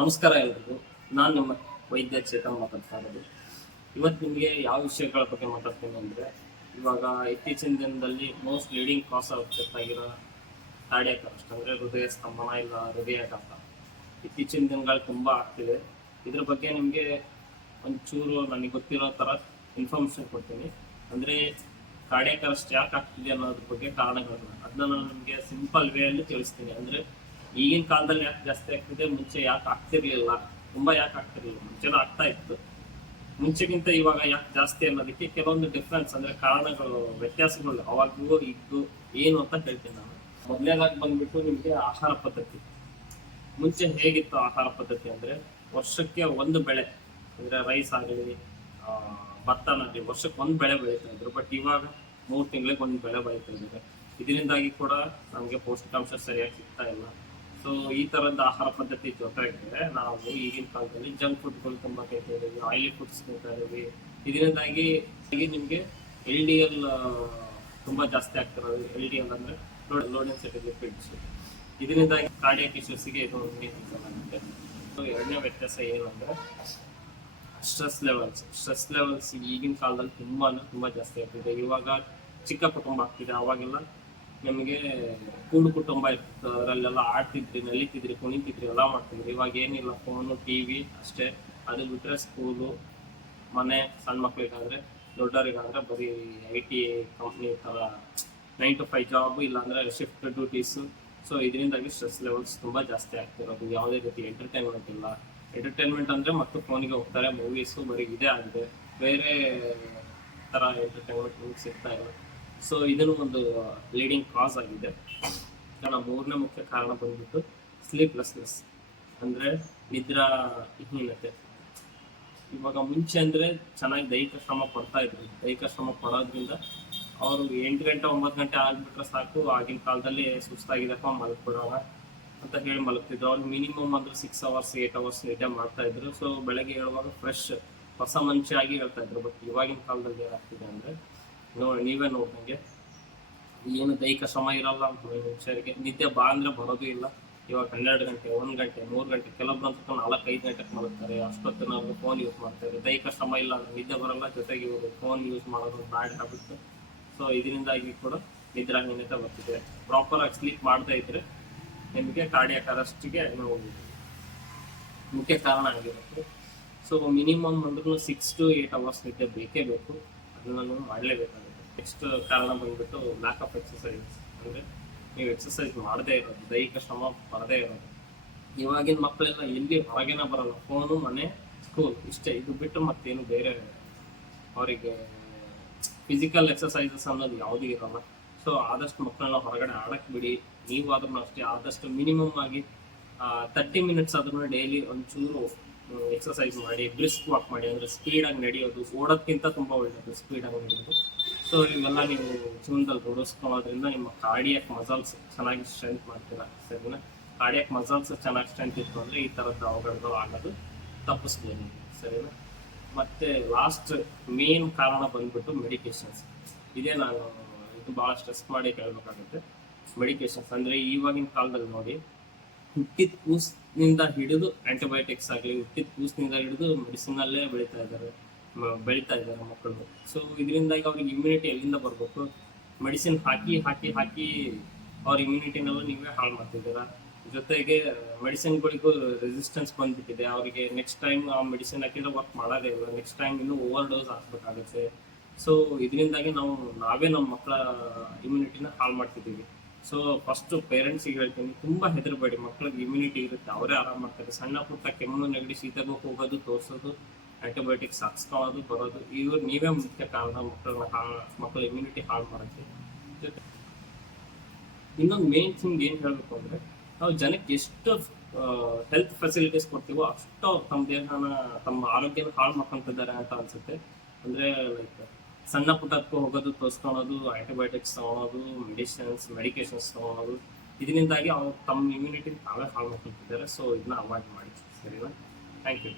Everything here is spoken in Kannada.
ನಮಸ್ಕಾರ ಎಲ್ರಿಗೂ. ನಾನು ನಿಮ್ಮ ವೈದ್ಯ ಚೇತನ್ ಮಾತಾಡ್ತಾ ಇರೋದು. ಇವತ್ತು ನಿಮಗೆ ಯಾವ ವಿಷಯಗಳ ಬಗ್ಗೆ ಮಾತಾಡ್ತೀನಿ ಅಂದರೆ, ಇವಾಗ ಇತ್ತೀಚಿನ ದಿನದಲ್ಲಿ ಮೋಸ್ಟ್ ಲೀಡಿಂಗ್ ಕಾಸ್ ಆಗಿರೋ ಕಾರ್ಡಿಯಾಕ್ ಅರೆಸ್ಟ್ ಅಂದರೆ ಹೃದಯ ಸ್ತಂಭನ ಇಲ್ಲ ಹೃದಯಾಘಾತ ಇತ್ತೀಚಿನ ದಿನಗಳು ತುಂಬ ಆಗ್ತಿದೆ. ಇದ್ರ ಬಗ್ಗೆ ನಿಮಗೆ ಒಂಚೂರು ನನಗೆ ಗೊತ್ತಿರೋ ಥರ ಇನ್ಫಾರ್ಮೇಷನ್ ಕೊಡ್ತೀನಿ. ಅಂದರೆ ಕಾರ್ಡಿಯಾಕ್ ಅರೆಸ್ಟ್ ಯಾಕೆ ಆಗ್ತಿದೆ ಅನ್ನೋದ್ರ ಬಗ್ಗೆ ಕಾರಣಗಳನ್ನ ಅದನ್ನ ನಾನು ನಿಮಗೆ ಸಿಂಪಲ್ ವೇಯಲ್ಲಿ ತಿಳಿಸ್ತೀನಿ. ಅಂದರೆ ಈಗಿನ ಕಾಲದಲ್ಲಿ ಯಾಕೆ ಜಾಸ್ತಿ ಆಗ್ತಿದೆ, ಮುಂಚೆ ಯಾಕೆ ಆಗ್ತಿರ್ಲಿಲ್ಲ, ತುಂಬಾ ಯಾಕೆ ಆಗ್ತಿರ್ಲಿಲ್ಲ, ಮುಂಚೆನೂ ಆಗ್ತಾ ಇತ್ತು, ಮುಂಚೆಗಿಂತ ಇವಾಗ ಯಾಕೆ ಜಾಸ್ತಿ ಅನ್ನೋದಕ್ಕೆ ಕೆಲವೊಂದು ಡಿಫ್ರೆನ್ಸ್ ಅಂದ್ರೆ ಕಾರಣಗಳು, ವ್ಯತ್ಯಾಸಗಳು ಅವಾಗೂ ಇದ್ದು ಏನು ಅಂತ ಹೇಳ್ತೀನಿ ನಾನು. ಮೊದಲನೇದಾಗಿ ಬಂದ್ಬಿಟ್ಟು ನಿಮಗೆ ಆಹಾರ ಪದ್ಧತಿ. ಮುಂಚೆ ಹೇಗಿತ್ತು ಆಹಾರ ಪದ್ಧತಿ ಅಂದ್ರೆ, ವರ್ಷಕ್ಕೆ ಒಂದು ಬೆಳೆ ಅಂದ್ರೆ ರೈಸ್ ಆಗಲಿ ಭತ್ತನಾಗಲಿ ವರ್ಷಕ್ಕೆ ಒಂದು ಬೆಳೆ ಬೆಳೀತಾ ಇದ್ರು. ಬಟ್ ಇವಾಗ 3 ತಿಂಗಳಿಗೆ ಒಂದು ಬೆಳೆ ಬೆಳೀತಾ ಇದ್ದಾರೆ. ಇದರಿಂದಾಗಿ ಕೂಡ ನಮಗೆ ಪೌಷ್ಟಿಕಾಂಶ ಸರಿಯಾಗಿ ಸಿಗ್ತಾ ಇಲ್ಲ. ಸೊ ಈ ತರದ ಆಹಾರ ಪದ್ಧತಿ ಜೊತೆಗೆ ನಾವು ಈಗಿನ ಕಾಲದಲ್ಲಿ ಜಂಕ್ ಫುಡ್ಗಳು ತುಂಬಾ ತಿಂತಾ ಇದೀವಿ, ಆಯಿಲಿ ಫುಡ್ಸ್ ತಿಂತಾ ಇದೀವಿ. ಇದರಿಂದಾಗಿ ನಿಮ್ಗೆ LDL ತುಂಬಾ ಜಾಸ್ತಿ ಆಗ್ತಿರೋದು. LDL ಅಂದ್ರೆ ಲೋ ಡೆನ್ಸಿಟಿ ಲಿಪಿಡ್ಸ್. ಇದರಿಂದಾಗಿ ಕಾರ್ಡಿಯಾಕ್ ಇಶ್ಯೂಸ್ಗೆ ಇದು ಆಗುತ್ತೆ. ಸೊ ಎರಡನೇ ವ್ಯತ್ಯಾಸ ಏನಂದ್ರೆ ಸ್ಟ್ರೆಸ್ ಲೆವೆಲ್ಸ್ ಈಗಿನ ಕಾಲದಲ್ಲಿ ತುಂಬಾ ಜಾಸ್ತಿ ಆಗ್ತಿದೆ. ಇವಾಗ ಚಿಕ್ಕ ಕುಟುಂಬ ಆಗ್ತಿದೆ. ಅವಾಗೆಲ್ಲ ನಮಗೆ ಕೂಡು ಕುಟುಂಬ ಇರ್ತದೆ, ಅದರಲ್ಲೆಲ್ಲ ಆಡ್ತಿದ್ರಿ, ನಲಿತಿದ್ರಿ, ಕುಣಿತಿದ್ರಿ, ಎಲ್ಲ ಮಾಡ್ತಿದ್ರಿ. ಇವಾಗ ಏನಿಲ್ಲ, ಫೋನು, TV ಅಷ್ಟೇ. ಅದು ಬಿಟ್ರೆ ಸ್ಕೂಲು, ಮನೆ, ಸಣ್ಣ ಮಕ್ಳಿಗಾದ್ರೆ, ದೊಡ್ಡವರಿಗಾದ್ರೆ ಬರೀ IT ಕಂಪ್ನಿ ತರ 9 to 5 ಜಾಬ್, ಇಲ್ಲಾಂದ್ರೆ ಶಿಫ್ಟ್ ಡ್ಯೂಟೀಸು. ಸೊ ಇದರಿಂದಾಗಿ ಸ್ಟ್ರೆಸ್ ಲೆವೆಲ್ಸ್ ತುಂಬಾ ಜಾಸ್ತಿ ಆಗ್ತಿರೋದು. ಯಾವುದೇ ರೀತಿ ಎಂಟರ್ಟೈನ್ಮೆಂಟ್ ಇಲ್ಲ. ಎಂಟರ್ಟೈನ್ಮೆಂಟ್ ಅಂದ್ರೆ ಮತ್ತು ಫೋನಿಗೆ ಹೋಗ್ತಾರೆ, ಮೂವೀಸು, ಬರೀ ಇದೇ ಆಗಿದೆ, ಬೇರೆ ತರ ಎಂಟರ್ಟೈನ್ಮೆಂಟ್ ಸಿಗ್ತಾ ಇಲ್ಲ. ಸೊ ಇದನ್ನು ಒಂದು ಲೀಡಿಂಗ್ ಕಾಸ್ ಆಗಿದೆ. ಮೂರನೇ ಮುಖ್ಯ ಕಾರಣ ಬಂದ್ಬಿಟ್ಟು ಸ್ಲೀಪ್ಲೆಸ್ನೆಸ್ ಅಂದ್ರೆ ನಿದ್ರಾಹೀನತೆ. ಇವಾಗ ಮುಂಚೆ ಅಂದ್ರೆ ಚೆನ್ನಾಗಿ ದೈಹಿಕ ಶ್ರಮ ಪಡ್ತಾ ಇದ್ರು. ದೈಹಿಕ ಶ್ರಮ ಪಡೋದ್ರಿಂದ ಅವರು 8 ಗಂಟೆ 9 ಗಂಟೆ ಆಗ್ಬಿಟ್ರೆ ಸಾಕು, ಆಗಿನ ಕಾಲದಲ್ಲಿ ಸುಸ್ತಾಗಿದಪ್ಪ ಮಲಗ್ಬಿಡೋಣ ಅಂತ ಹೇಳಿ ಮಲಗ್ತಿದ್ರು. ಅವ್ರು ಮಿನಿಮಮ್ ಅಂದ್ರೆ 6 hours 8 hours ನಿದ್ದೆ ಮಾಡ್ತಾ ಇದ್ರು. ಸೊ ಬೆಳಗ್ಗೆ ಹೇಳುವಾಗ ಫ್ರೆಶ್ ಹೊಸ ಮನುಷ್ಯ ಆಗಿ ಹೇಳ್ತಾ ಇದ್ರು. ಬಟ್ ಇವಾಗಿನ ಕಾಲದಲ್ಲಿ ಏನಾಗ್ತಿದೆ ಅಂದ್ರೆ, ನೀವೇ ನೋಡ್ದಂಗೆ ಏನು ದೈಹಿಕ ಶ್ರಮ ಇರಲ್ಲ ಮನುಷ್ಯರಿಗೆ. ನಿದ್ದೆ ಬಾ ಅಂದ್ರೆ ಬರೋದು ಇಲ್ಲ. ಇವಾಗ 12 ಗಂಟೆ 1 ಗಂಟೆ 3 ಗಂಟೆ, ಕೆಲವೊಬ್ಬರಂತೂ 4-5 ಗಂಟೆಗೆ ಮಲಗ್ತಾರೆ. ಅಷ್ಟೊತ್ತಿನ ಫೋನ್ ಯೂಸ್ ಮಾಡ್ತಾರೆ. ದೈಹಿಕ ಶ್ರಮ ಇಲ್ಲ ಅಂದ್ರೆ ನಿದ್ದೆ ಬರಲ್ಲ, ಜೊತೆಗೆ ಇವರು ಫೋನ್ ಯೂಸ್ ಮಾಡೋದು ಬ್ಯಾಡ್ ಹ್ಯಾಬಿಟ್. ಸೊ ಇದರಿಂದಾಗಿ ಕೂಡ ನಿದ್ರಾಹೀನತೆ ಬರ್ತಿದೆ. ಪ್ರಾಪರ್ ಆಗಿ ಸ್ಲೀಪ್ ಮಾಡದೇ ಇದ್ರೆ ನಿಮಗೆ ಕಾರ್ಡಿಯಾಕ್ ಅರೆಸ್ಟ್ಗೆ ಮುಖ್ಯ ಕಾರಣ ಆಗಿರುತ್ತೆ. ಸೊ ಮಿನಿಮಮ್ ಅಂದ್ರೂ 6 to 8 hours ನಿದ್ದೆ ಬೇಕೇ ಬೇಕು. ಅದನ್ನ ನಾವು ಮಾಡಲೇಬೇಕಾಗುತ್ತೆ. ನೆಕ್ಸ್ಟ್ ಕಾರಣ ಬಂದ್ಬಿಟ್ಟು ಲ್ಯಾಕ್ ಆಫ್ ಎಕ್ಸಸೈಸ್. ಅಂದರೆ ನೀವು ಎಕ್ಸಸೈಸ್ ಮಾಡದೇ ಇರೋದು, ದೈಹಿಕ ಶ್ರಮ ಬರದೇ ಇರೋದು. ಇವಾಗಿನ ಮಕ್ಕಳೆಲ್ಲ ಎಲ್ಲಿ ಹೊರಗೇನ ಬರಲ್ಲ, ಫೋನು, ಮನೆ, ಸ್ಕೂಲ್, ಇಷ್ಟೇ. ಇದು ಬಿಟ್ಟು ಮತ್ತೇನು ಬೇರೆ ಅವರಿಗೆ ಫಿಸಿಕಲ್ ಎಕ್ಸಸೈಸಸ್ ಅನ್ನೋದು ಯಾವುದೂ ಇರಲ್ಲ. ಸೊ ಆದಷ್ಟು ಮಕ್ಕಳನ್ನ ಹೊರಗಡೆ ಆಡಕ್ಕೆ ಬಿಡಿ. ನೀವಾದ್ರೂ ಅಷ್ಟೇ ಆದಷ್ಟು ಮಿನಿಮಮ್ ಆಗಿ 30 minutes ಆದ್ರೂ ಡೈಲಿ ಒಂಚೂರು ಎಕ್ಸಸೈಸ್ ಮಾಡಿ, ಬ್ರಿಸ್ಕ್ ವಾಕ್ ಮಾಡಿ. ಅಂದರೆ ಸ್ಪೀಡಾಗಿ ನಡೆಯೋದು, ಓಡೋದಕ್ಕಿಂತ ತುಂಬ ಒಳ್ಳೆಯದು ಸ್ಪೀಡಾಗಿ ನಡೆಯೋದು. ಸೊ ಇವೆಲ್ಲ ನೀವು ಜೀವನದಲ್ಲಿ ರೂಢಿಸ್ಕೊಳ್ಳೋದ್ರಿಂದ ನಿಮ್ಮ ಕಾರ್ಡಿಯಾಕ್ ಮಸಲ್ಸ್ ಚೆನ್ನಾಗಿ ಸ್ಟ್ರೆಂತ್ ಮಾಡ್ತೀರಾ. ಸರಿನಾ? ಕಾರ್ಡಿಯಾಕ್ ಮಸಲ್ಸ್ ಚೆನ್ನಾಗಿ ಸ್ಟ್ರೆಂತ್ ಇತ್ತು ಅಂದರೆ ಈ ಥರದ್ದು ಅವಘಡಗಳು ಆಗೋದು ತಪ್ಪಿಸ್ಬೋದು. ಸರಿನಾ? ಮತ್ತೆ ಲಾಸ್ಟ್ ಮೇನ್ ಕಾರಣ ಬಂದ್ಬಿಟ್ಟು ಮೆಡಿಕೇಶನ್ಸ್. ಇದೇ ನಾನು ಇದು ಭಾಳ ಸ್ಟ್ರೆಸ್ ಮಾಡಿ ಕೇಳಬೇಕಾಗುತ್ತೆ. ಮೆಡಿಕೇಶನ್ಸ್ ಅಂದರೆ ಇವಾಗಿನ ಕಾಲದಲ್ಲಿ ನೋಡಿ, ಹುಟ್ಟಿದ ಕೂಸಿನಿಂದ ಹಿಡಿದು ಆಂಟಿಬಯೋಟಿಕ್ಸ್ ಆಗಲಿ, ಹುಟ್ಟಿದ ಕೂಸಿನಿಂದ ಹಿಡಿದು ಮೆಡಿಸಿನಲ್ಲೇ ಬೆಳೀತಾ ಇದ್ದಾರೆ ಮಕ್ಕಳು. ಸೊ ಇದರಿಂದಾಗಿ ಅವ್ರಿಗೆ ಇಮ್ಯುನಿಟಿ ಎಲ್ಲಿಂದ ಬರಬೇಕು? ಮೆಡಿಸಿನ್ ಹಾಕಿ ಅವ್ರ ಇಮ್ಯುನಿಟಿನೆಲ್ಲ ನೀವೇ ಹಾಳು ಮಾಡ್ತಿದ್ದೀರಾ. ಜೊತೆಗೆ ಮೆಡಿಸಿನ್ಗಳಿಗೂ ರೆಸಿಸ್ಟೆನ್ಸ್ ಬಂದ್ಬಿಟ್ಟಿದೆ. ಅವರಿಗೆ ನೆಕ್ಸ್ಟ್ ಟೈಮ್ ಆ ಮೆಡಿಸಿನ್ ಹಾಕಿದ್ರೆ ವರ್ಕ್ ಮಾಡೋದೇ ಇಲ್ಲ. ನೆಕ್ಸ್ಟ್ ಟೈಮ್ ಇನ್ನೂ ಓವರ್ ಡೋಸ್ ಹಾಕ್ಬೇಕಾಗುತ್ತೆ. ಸೊ ಇದರಿಂದಾಗಿ ನಾವೇ ನಮ್ಮ ಮಕ್ಕಳ ಇಮ್ಯುನಿಟಿನ ಹಾಳು ಮಾಡ್ತಿದ್ದೀವಿ. ಸೊ ಫಸ್ಟ್ ಪೇರೆಂಟ್ಸಿಗೆ ಹೇಳ್ತೀನಿ, ತುಂಬ ಹೆದರಬೇಡಿ. ಮಕ್ಕಳಿಗೆ ಇಮ್ಯುನಿಟಿ ಇರುತ್ತೆ, ಅವರೇ ಆರಾಮ್ ಮಾಡ್ತಾರೆ. ಸಣ್ಣ ಪುಟ್ಟ ಕೆಮ್ಮು, ನೆಗಡಿ, ಶೀತಕ್ಕೆ ಹೋಗೋದು, ತೋರಿಸೋದು, ಆಂಟಿಬಯೋಟಿಕ್ಸ್ ಹಾಕ್ಸ್ಕೊಳ್ಳೋದು, ಬರೋದು, ಇವ್ರು ನೀವೇ ಮುಖ್ಯ ಕಾರಣ ಮಕ್ಕಳ ಇಮ್ಯುನಿಟಿ ಹಾಳು ಮಾಡೋಕ್ಕೆ. ಜೊತೆ ಇನ್ನೊಂದು ಮೇನ್ ಥಿಂಗ್ ಏನು ಹೇಳಬೇಕು ಅಂದರೆ, ನಾವು ಜನಕ್ಕೆ ಎಷ್ಟು ಹೆಲ್ತ್ ಫೆಸಿಲಿಟೀಸ್ ಕೊಡ್ತೀವೋ ಅಷ್ಟು ಅವ್ರು ತಮ್ಮ ದೇಹನ, ತಮ್ಮ ಆರೋಗ್ಯನ ಹಾಳು ಮಾಡ್ಕೊಂತಿದ್ದಾರೆ ಅಂತ ಅನ್ಸುತ್ತೆ. ಅಂದರೆ ಲೈಕ್ ಸಣ್ಣ ಪುಟ್ಟಕ್ಕೂ ಹೋಗೋದು, ತೋರಿಸ್ಕೊಳ್ಳೋದು, ಆಂಟಿಬಯೋಟಿಕ್ಸ್ ತೊಗೊಳೋದು, ಮೆಡಿಕೇಶನ್ಸ್ ತೊಗೊಳೋದು. ಇದರಿಂದಾಗಿ ಅವ್ರು ತಮ್ಮ ಇಮ್ಯುನಿಟಿ ತಾವೇ ಹಾಳು ಮಾಡ್ಕೊತಿದ್ದಾರೆ. ಸೊ ಇದನ್ನ ಅವಾಯ್ಡ್ ಮಾಡಿ. ಸರಿನಾ? Thank you.